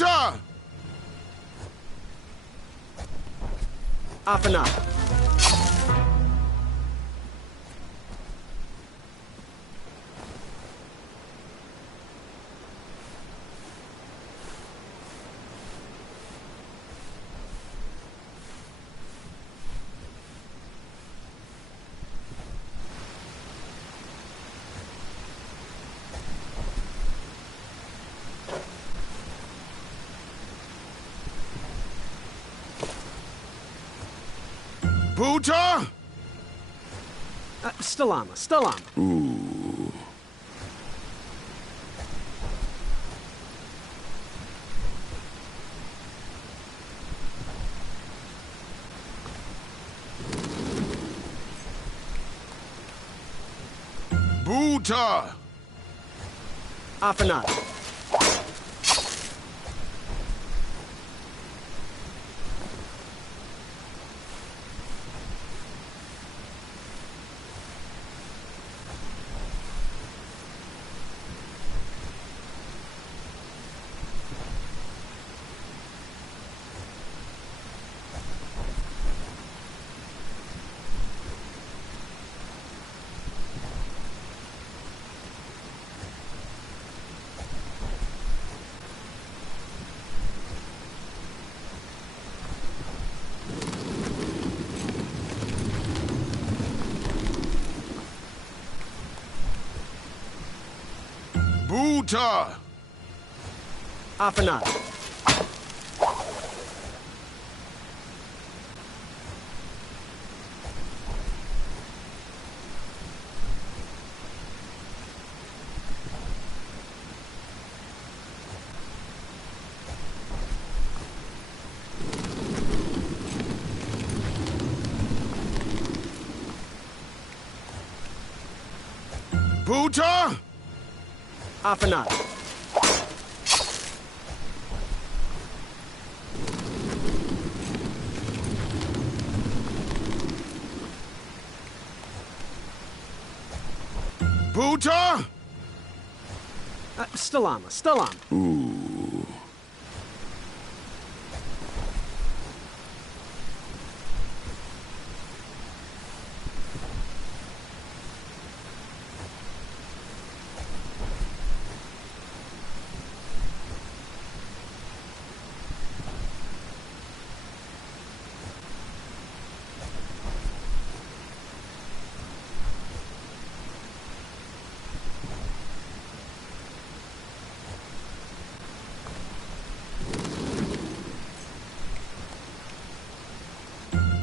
Booter! Up and up. Booter! Still armor, still armor. Ooh. Booter! Up and up. Booter! Up and up. Booter! Up and up. Booter! Still armor, still armor. Ooh.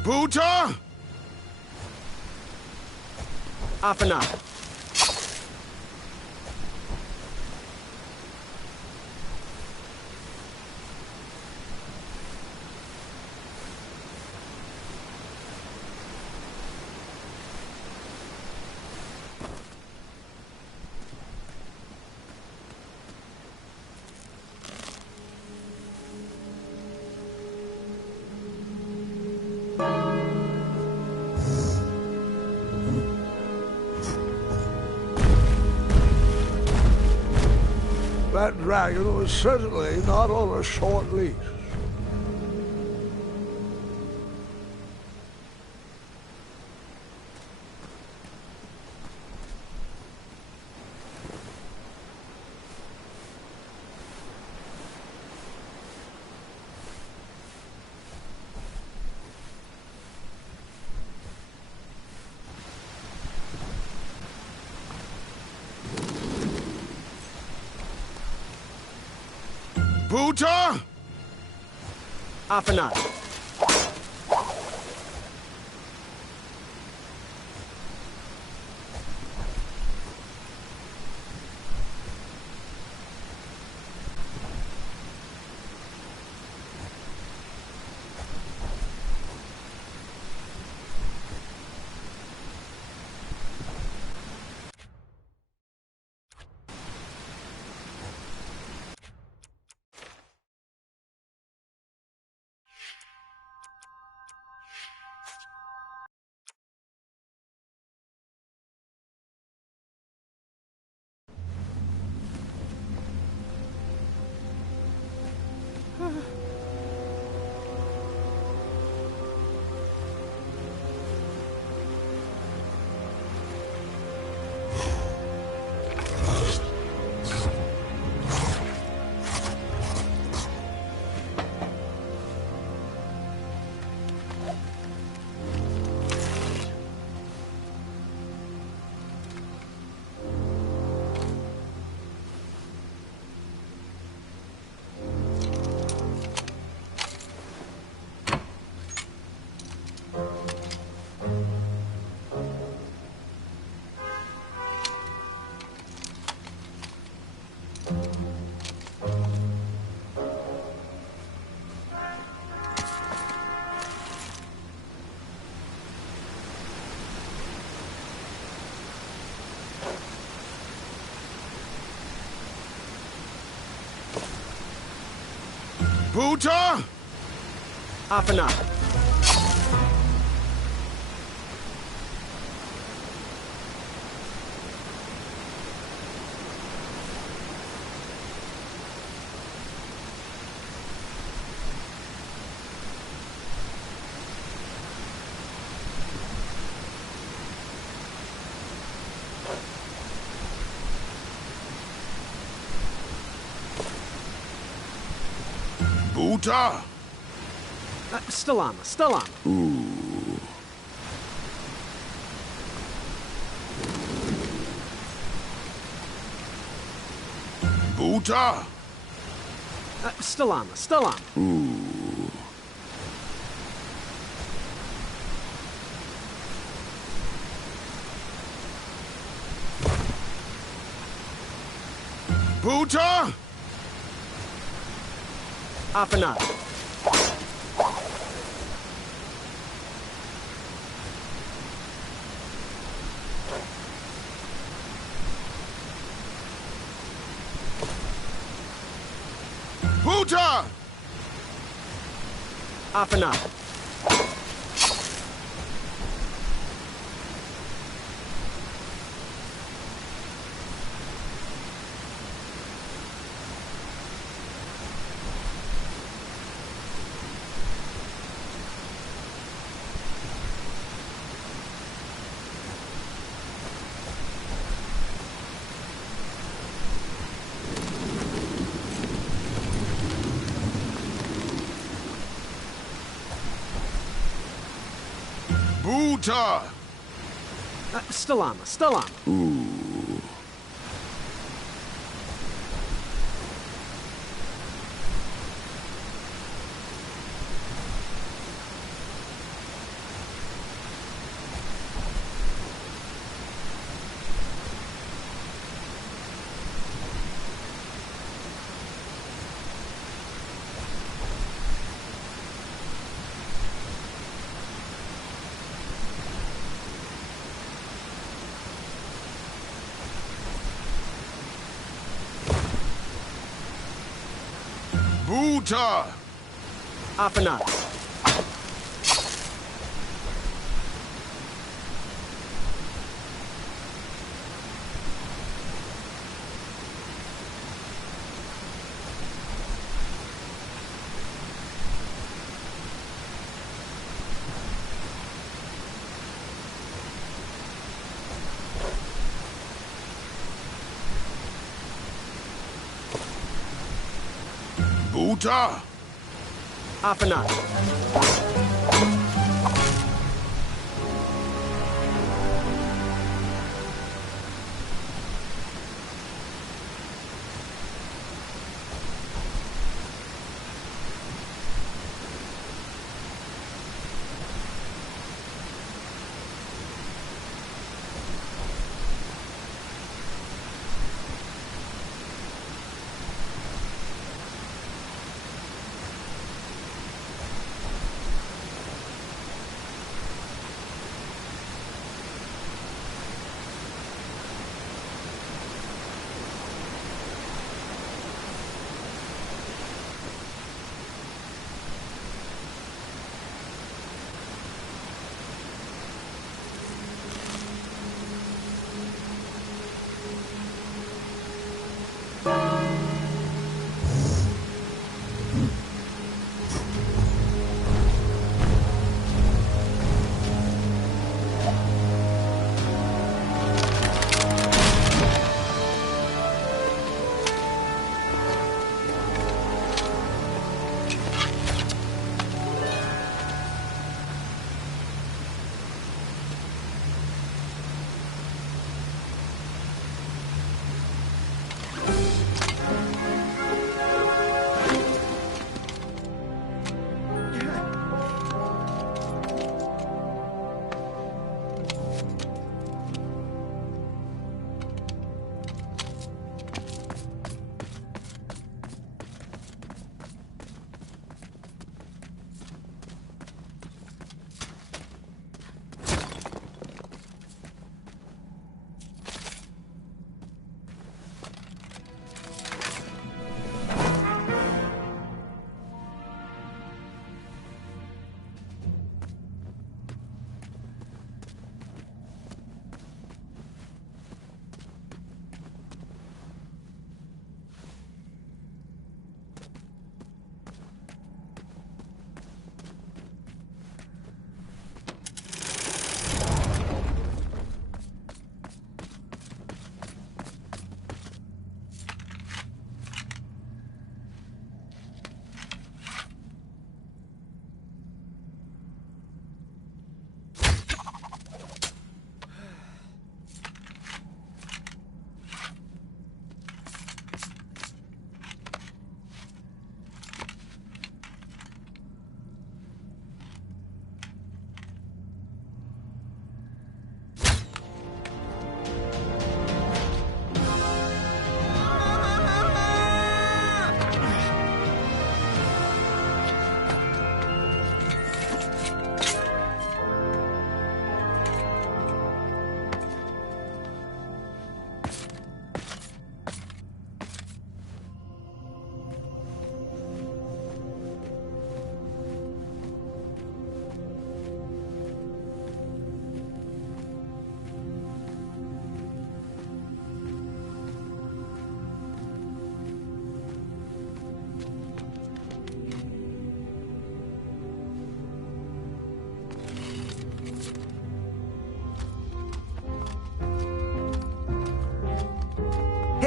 Booter! Up and up. That dragon was certainly not on a short leash. Booter! Up and up. Buddha! Off and up. Buddha! Still on. Still on. Buddha! Still on. Still on. Buddha! Off and up. Buddha! Off and up. Buddha! Still on. Still on. Buddha! Off and up. Buddha! Off and up.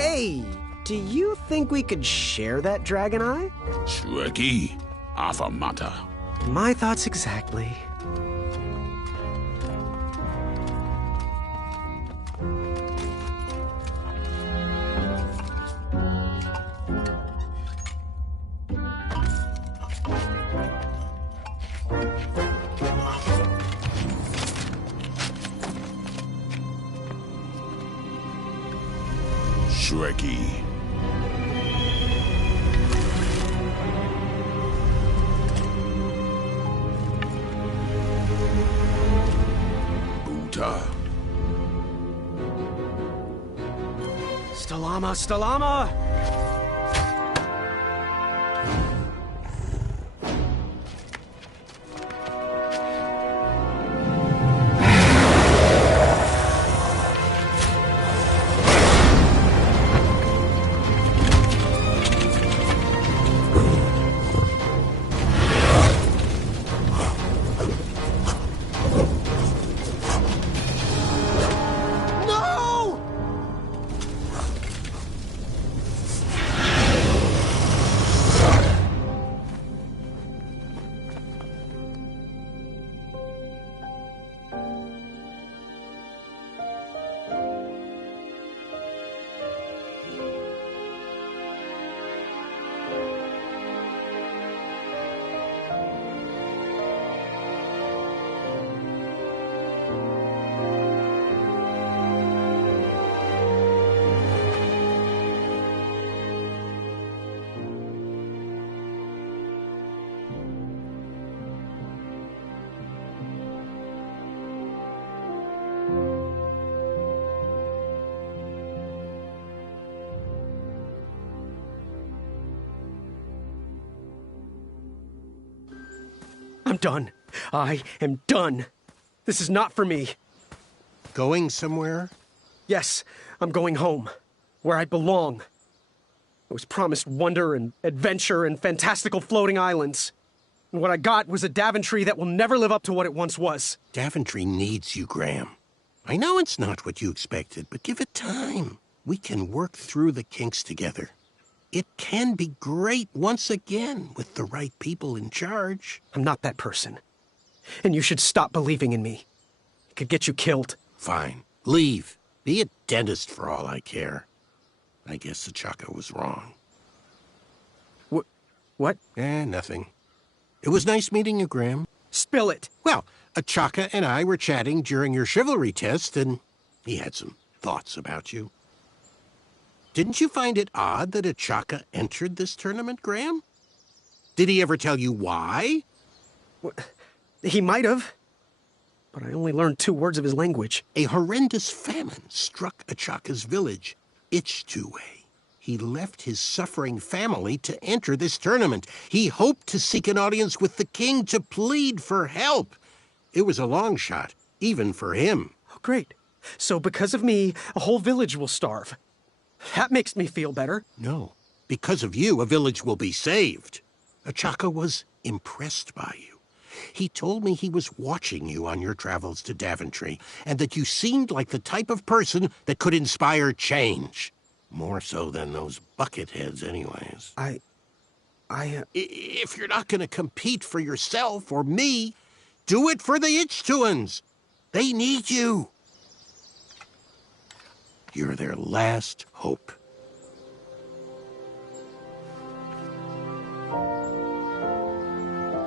Hey, do you think we could share that dragon eye? Shrekky, Afamata. My thoughts exactly. Shrekky. Buta. Stalama, Stalama! I'm done. I am done. This is not for me. Going somewhere? Yes, I'm going home, where I belong. I was promised wonder and adventure and fantastical floating islands. And what I got was a Daventry that will never live up to what it once was. Daventry needs you, Graham. I know it's not what you expected, but give it time. We can work through the kinks together. It can be great once again with the right people in charge. I'm not that person. And you should stop believing in me. It could get you killed. Fine. Leave. Be a dentist for all I care. I guess Achaka was wrong. What? Nothing. It was nice meeting you, Graham. Spill it. Well, Achaka and I were chatting during your chivalry test, and he had some thoughts about you. Didn't you find it odd that Achaka entered this tournament, Graham? Did he ever tell you why? He might have. But I only learned 2 words of his language. A horrendous famine struck Achaka's village, Ichtue. He left his suffering family to enter this tournament. He hoped to seek an audience with the king to plead for help. It was a long shot, even for him. Oh, great. So because of me, a whole village will starve. That makes me feel better. No. Because of you, a village will be saved. Achaka was impressed by you. He told me he was watching you on your travels to Daventry, and that you seemed like the type of person that could inspire change. More so than those bucketheads, anyways. If you're not going to compete for yourself or me, do it for the Ichtuans. They need you. You're their last hope.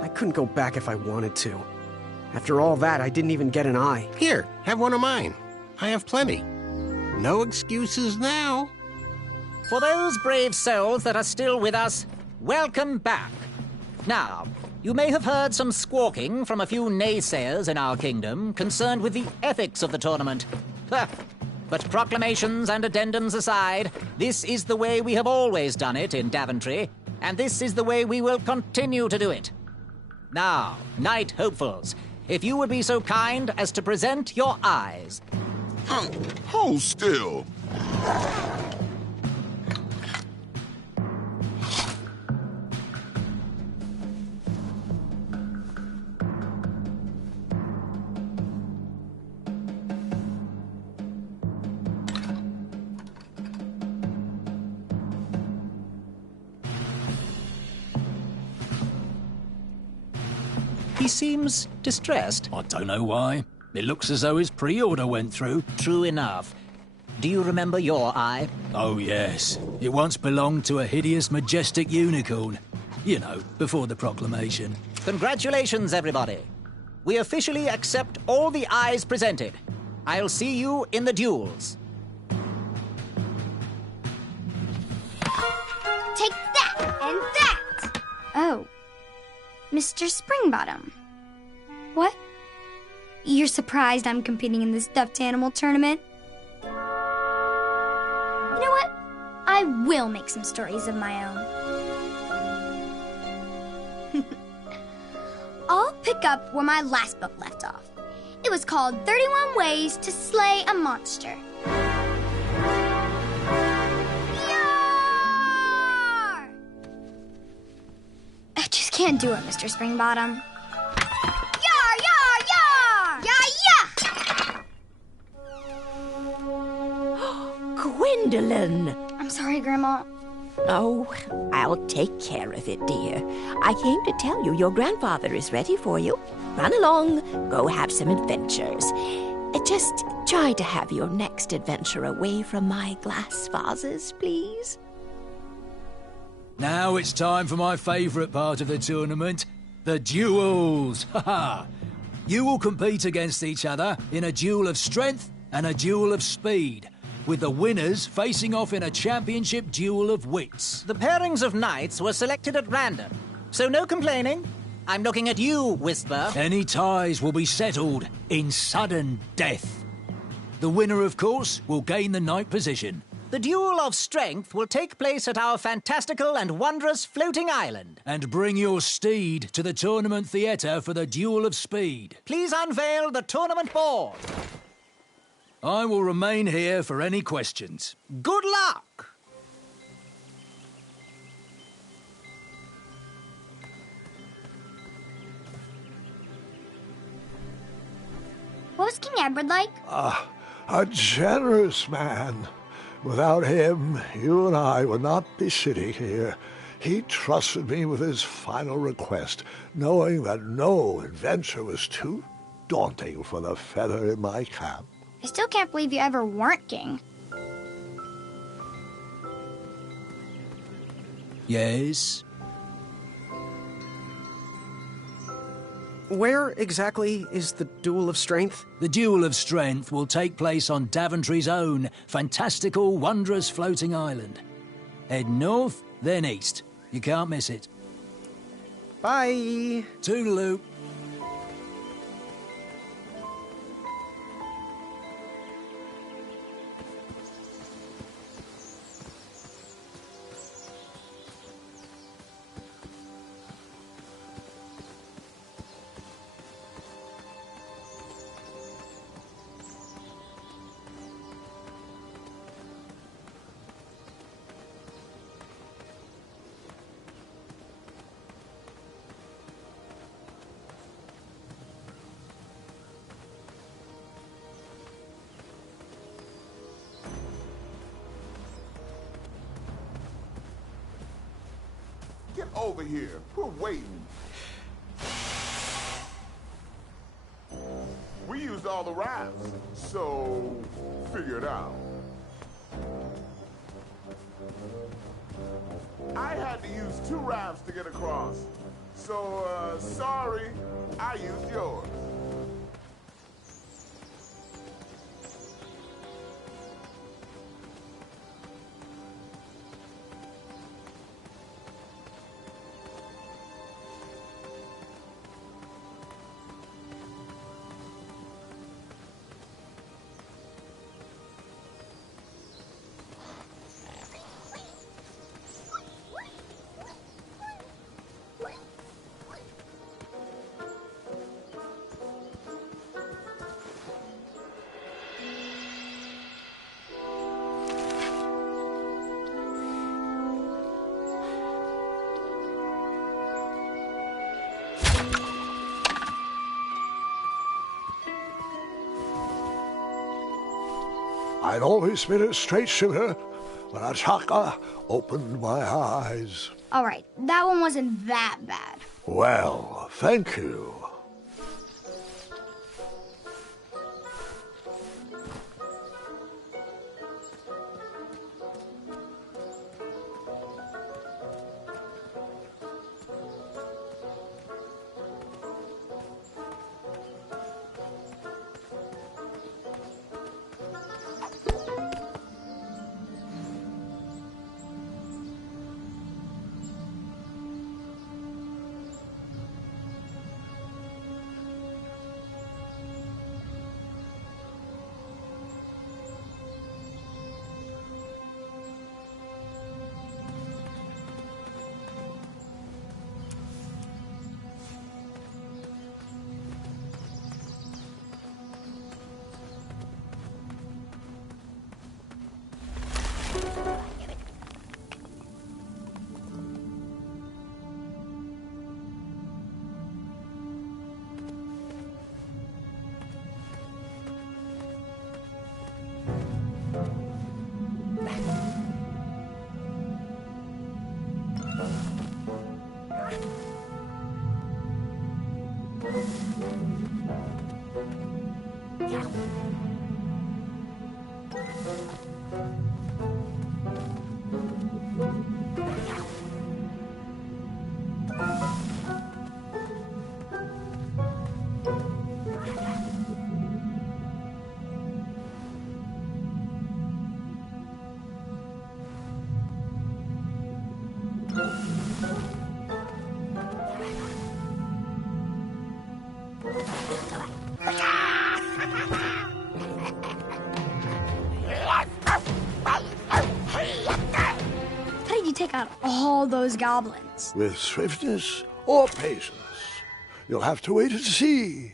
I couldn't go back if I wanted to. After all that, I didn't even get an eye. Here, have one of mine. I have plenty. No excuses now. For those brave souls that are still with us, welcome back. Now, you may have heard some squawking from a few naysayers in our kingdom concerned with the ethics of the tournament. But proclamations and addendums aside, this is the way we have always done it in Daventry, and this is the way we will continue to do it. Now, Knight Hopefuls, if you would be so kind as to present your eyes. Hold still. He seems distressed. I don't know why. It looks as though his pre-order went through. True enough. Do you remember your eye? Oh, yes. It once belonged to a hideous, majestic unicorn. You know, before the proclamation. Congratulations, everybody. We officially accept all the eyes presented. I'll see you in the duels. Take that and that! Oh. Mr. Springbottom. What? You're surprised I'm competing in this stuffed animal tournament? You know what? I will make some stories of my own. I'll pick up where my last book left off. It was called 31 Ways to Slay a Monster. Yar! I just can't do it, Mr. Springbottom. Yar, yar, yar! Yeah! Gwendolyn! I'm sorry, Grandma. Oh, I'll take care of it, dear. I came to tell you your grandfather is ready for you. Run along, go have some adventures. Just try to have your next adventure away from my glass vases, please. Now it's time for my favourite part of the tournament, the duels. Ha-ha! You will compete against each other in a duel of strength and a duel of speed, with the winners facing off in a championship duel of wits. The pairings of knights were selected at random, so no complaining. I'm looking at you, Whisper. Any ties will be settled in sudden death. The winner, of course, will gain the knight position. The duel of strength will take place at our fantastical and wondrous floating island. And bring your steed to the tournament theatre for the duel of speed. Please unveil the tournament board. I will remain here for any questions. Good luck! What was King Edward like? A generous man. Without him, you and I would not be sitting here. He trusted me with his final request, knowing that no adventure was too daunting for the feather in my cap. I still can't believe you ever weren't king. Yes? Where exactly is the Duel of Strength? The duel of strength will take place on Daventry's own fantastical, wondrous floating island. Head north, then east. You can't miss it. Bye! Toodaloo. Get over here. We're waiting. We used all the rafts, so figure it out. I had to use 2 rafts to get across. So, sorry, I used yours. I'd always been a straight shooter, but Achaka opened my eyes. All right, that one wasn't that bad. Well, thank you. How did you take out all those goblins? With swiftness or patience? You'll have to wait and see.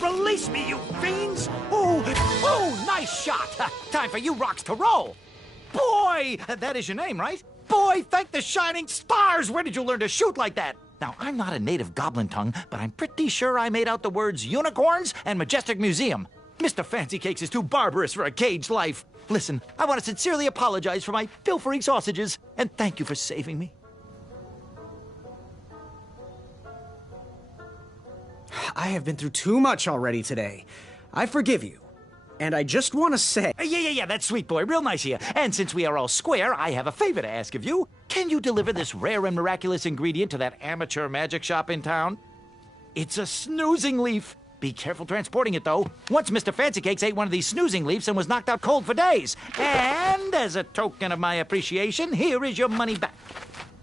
Release me, you fiends! Oh, nice shot! Time for you rocks to roll! Boy, that is your name, right? Boy, thank the shining stars! Where did you learn to shoot like that? Now, I'm not a native goblin tongue, but I'm pretty sure I made out the words unicorns and majestic museum. Mr. Fancy Cakes is too barbarous for a caged life. Listen, I want to sincerely apologize for my pilfering sausages, and thank you for saving me. I have been through too much already today. I forgive you. And I just want to say... Yeah, that's sweet, boy. Real nice here. And since we are all square, I have a favor to ask of you. Can you deliver this rare and miraculous ingredient to that amateur magic shop in town? It's a snoozing leaf. Be careful transporting it, though. Once Mr. Fancy Cakes ate one of these snoozing leaves and was knocked out cold for days. And as a token of my appreciation, here is your money back.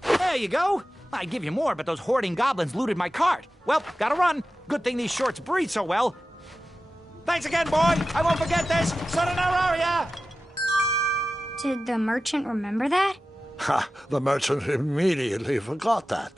There you go. I'd give you more, but those hoarding goblins looted my cart. Well, gotta run. Good thing these shorts breathe so well. Thanks again, boy. I won't forget this. Sayonara. Did the merchant remember that? Ha! The merchant immediately forgot that.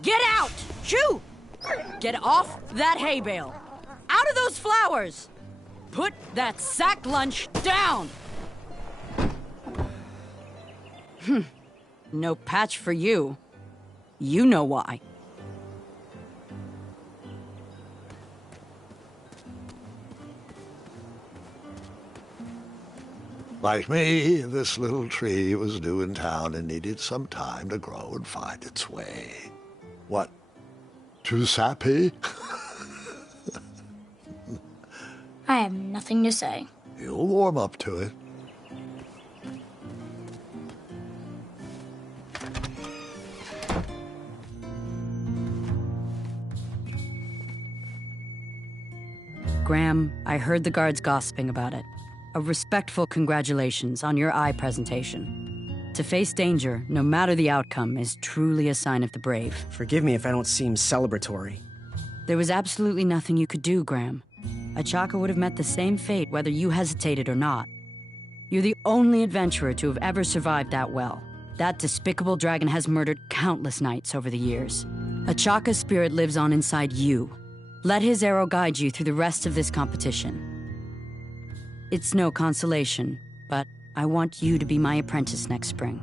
Get out! Shoo! Get off that hay bale! Out of those flowers! Put that sack lunch down! No patch for you. You know why. Like me, this little tree was new in town and needed some time to grow and find its way. What? Too sappy? I have nothing to say. You'll warm up to it. Graham, I heard the guards gossiping about it. A respectful congratulations on your eye presentation. To face danger, no matter the outcome, is truly a sign of the brave. Forgive me if I don't seem celebratory. There was absolutely nothing you could do, Graham. Achaka would have met the same fate whether you hesitated or not. You're the only adventurer to have ever survived that well. That despicable dragon has murdered countless knights over the years. Achaka's spirit lives on inside you. Let his arrow guide you through the rest of this competition. It's no consolation, but I want you to be my apprentice next spring.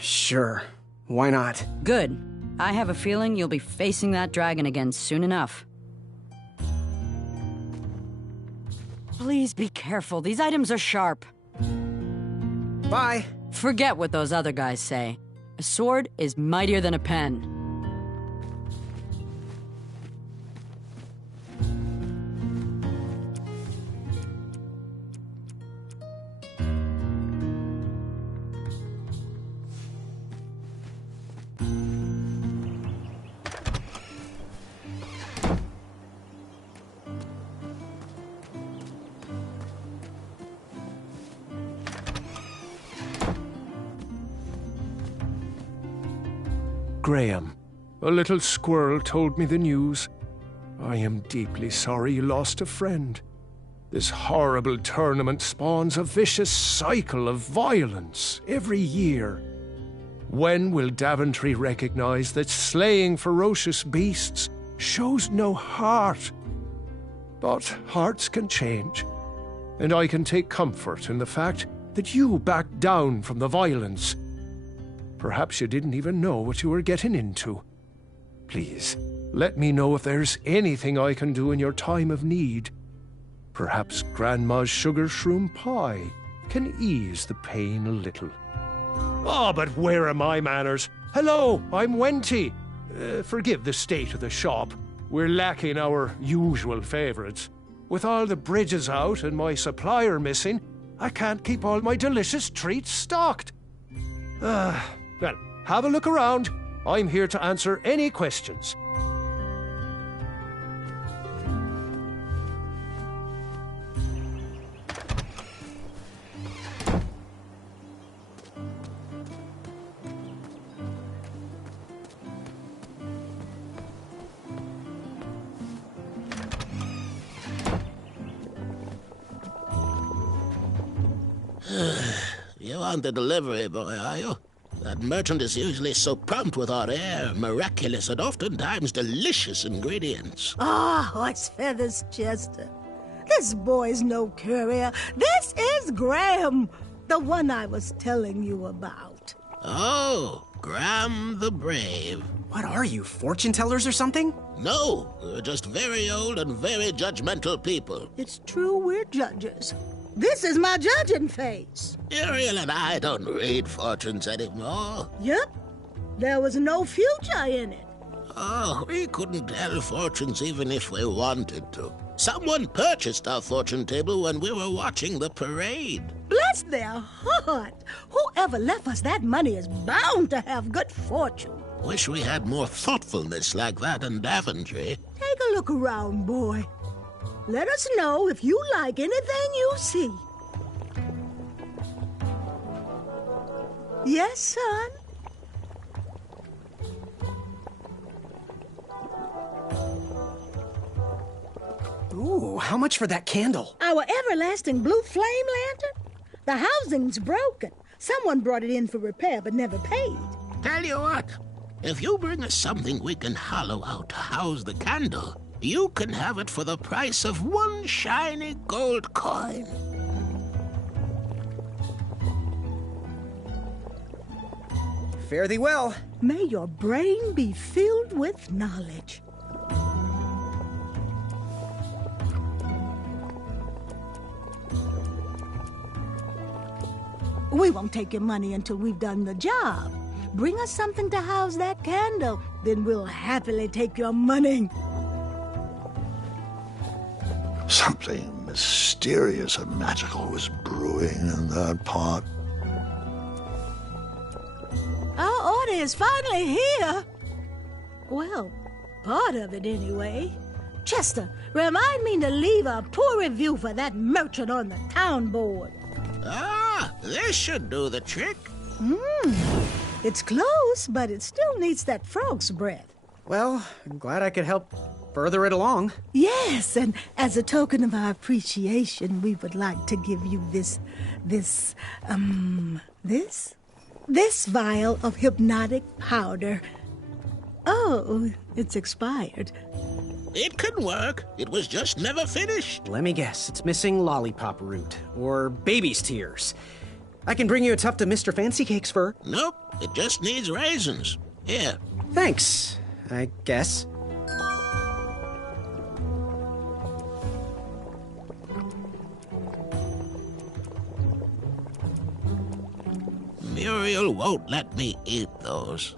Sure. Why not? Good. I have a feeling you'll be facing that dragon again soon enough. Please be careful. These items are sharp. Bye. Forget what those other guys say. A sword is mightier than a pen. Graham, a little squirrel told me the news. I am deeply sorry you lost a friend. This horrible tournament spawns a vicious cycle of violence every year. When will Daventry recognize that slaying ferocious beasts shows no heart? But hearts can change, and I can take comfort in the fact that you backed down from the violence. Perhaps you didn't even know what you were getting into. Please, let me know if there's anything I can do in your time of need. Perhaps Grandma's sugar shroom pie can ease the pain a little. Oh, but where are my manners? Hello, I'm Wenty. Forgive the state of the shop. We're lacking our usual favorites. With all the bridges out and my supplier missing, I can't keep all my delicious treats stocked. Well, have a look around. I'm here to answer any questions. You want the delivery boy, are you? That merchant is usually so prompt with our rare, miraculous, and oftentimes delicious ingredients. Ah, horse feathers, Chester. This boy's no courier. This is Graham, the one I was telling you about. Oh, Graham the Brave. What are you, fortune tellers or something? No, we're just very old and very judgmental people. It's true, we're judges. This is my judging face. Ariel and I don't read fortunes anymore. Yep. There was no future in it. Oh, we couldn't tell fortunes even if we wanted to. Someone purchased our fortune table when we were watching the parade. Bless their heart. Whoever left us that money is bound to have good fortune. Wish we had more thoughtfulness like that in Daventry. Take a look around, boy. Let us know if you like anything you see. Yes, son? Ooh, how much for that candle? Our everlasting blue flame lantern? The housing's broken. Someone brought it in for repair but never paid. Tell you what, if you bring us something we can hollow out to house the candle, you can have it for the price of one shiny gold coin. Fare thee well. May your brain be filled with knowledge. We won't take your money until we've done the job. Bring us something to house that candle. then we'll happily take your money. Something mysterious and magical was brewing in that pot. Our order is finally here. Well, part of it anyway. Chester, remind me to leave a poor review for that merchant on the town board. Ah, this should do the trick. It's close, but it still needs that frog's breath. Well, I'm glad I could help further it along. Yes, and as a token of our appreciation, we would like to give you this vial of hypnotic powder. Oh, it's expired. It could work. It was just never finished. Let me guess, it's missing lollipop root, or baby's tears. I can bring you a tuft of Mr. Fancy Cake's fur. Nope, it just needs raisins. Here. Thanks, I guess. Muriel won't let me eat those.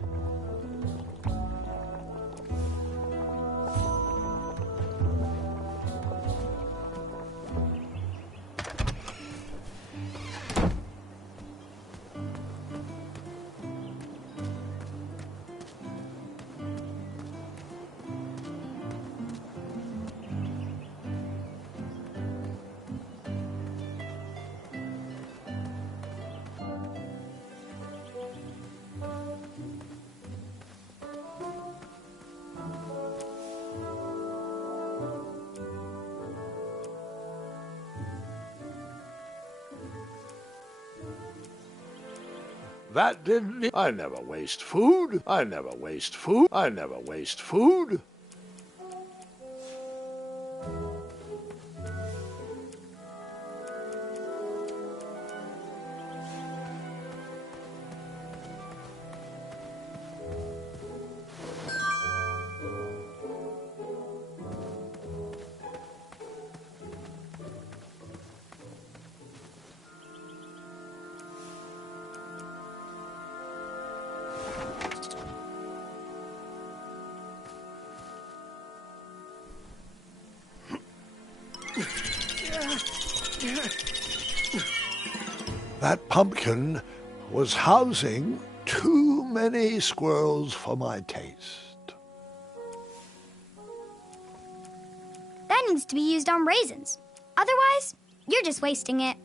That didn't... I never waste food. I never waste food. I never waste food. That pumpkin was housing too many squirrels for my taste. That needs to be used on raisins. Otherwise, you're just wasting it.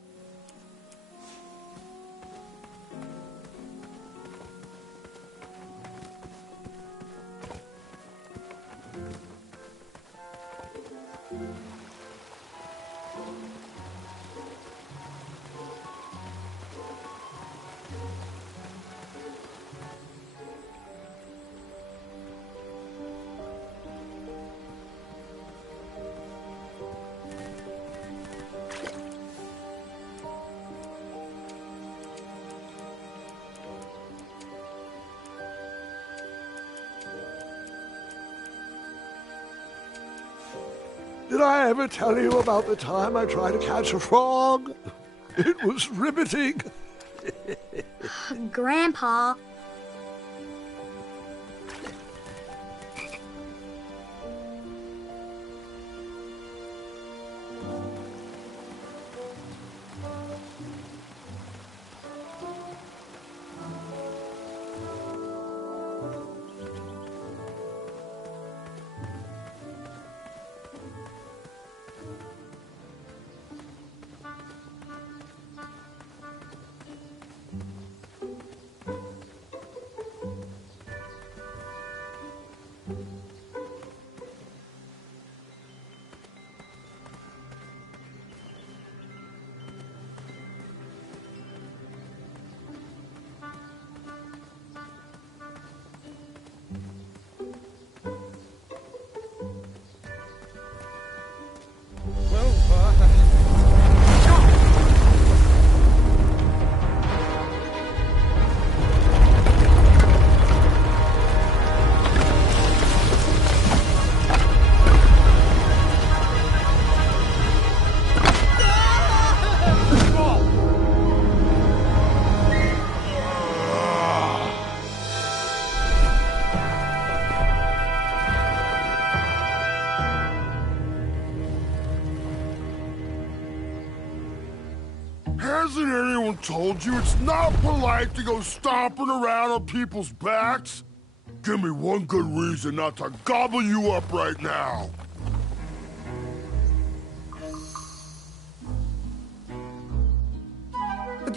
Did I ever tell you about the time I tried to catch a frog? It was riveting. Grandpa. Hasn't anyone told you it's not polite to go stomping around on people's backs? Give me one good reason not to gobble you up right now.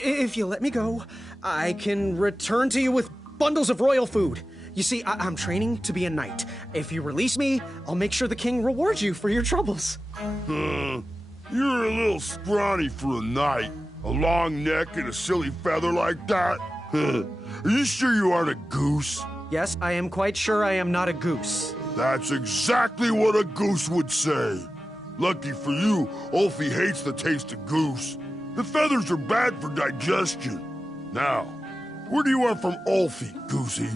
If you let me go, I can return to you with bundles of royal food. You see, I'm training to be a knight. If you release me, I'll make sure the king rewards you for your troubles. You're a little scrawny for a knight. A long neck and a silly feather like that? Are you sure you aren't a goose? Yes, I am quite sure I am not a goose. That's exactly what a goose would say. Lucky for you, Ulfie hates the taste of goose. The feathers are bad for digestion. Now, where do you want from Ulfie, Goosey?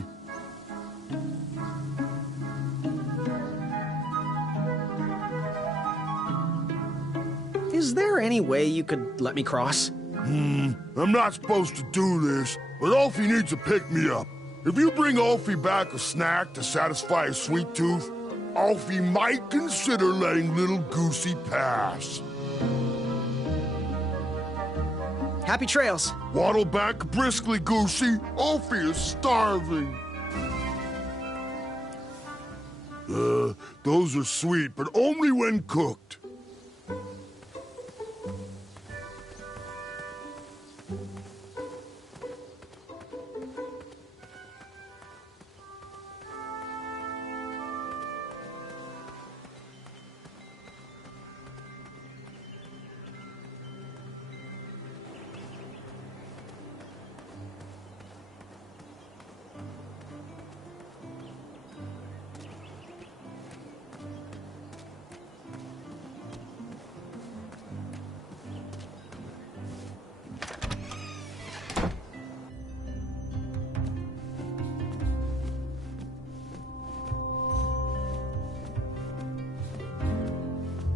Is there any way you could let me cross? I'm not supposed to do this, but Ulfie needs to pick me up. If you bring Ulfie back a snack to satisfy his sweet tooth, Ulfie might consider letting little Goosey pass. Happy trails. Waddle back briskly, Goosey. Ulfie is starving. Those are sweet, but only when cooked.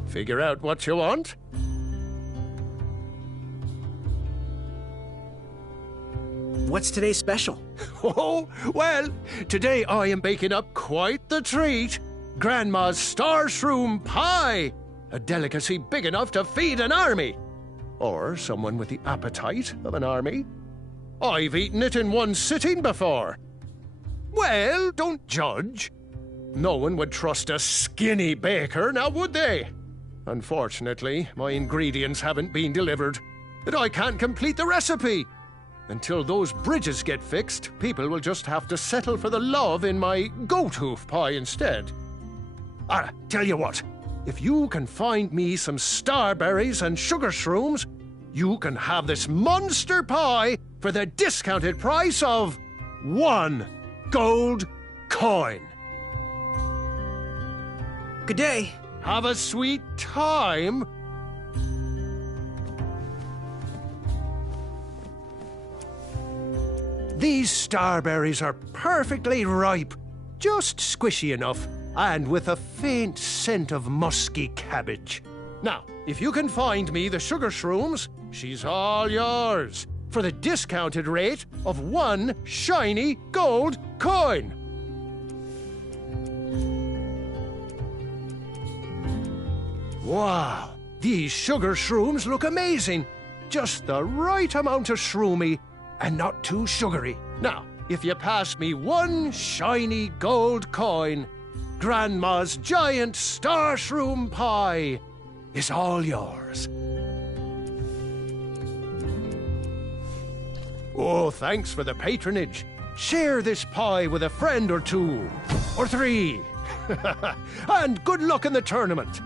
Figure out what you want? What's today's special? Oh, well, today I am baking up quite the treat. Grandma's star shroom pie. A delicacy big enough to feed an army. Or someone with the appetite of an army. I've eaten it in one sitting before. Well, don't judge. No one would trust a skinny baker, now would they? Unfortunately, my ingredients haven't been delivered, and I can't complete the recipe. Until those bridges get fixed, people will just have to settle for the love in my goat hoof pie instead. Tell you what, if you can find me some starberries and sugar shrooms, you can have this monster pie for the discounted price of 1 gold coin. Good day. Have a sweet time. These starberries are perfectly ripe, just squishy enough, and with a faint scent of musky cabbage. Now, if you can find me the sugar shrooms, she's all yours, for the discounted rate of 1 shiny gold coin. Wow, these sugar shrooms look amazing. Just the right amount of shroomy and not too sugary. Now, if you pass me 1 shiny gold coin, Grandma's giant star shroom pie is all yours. Oh, thanks for the patronage. Share this pie with a friend or 2, or 3. And good luck in the tournament.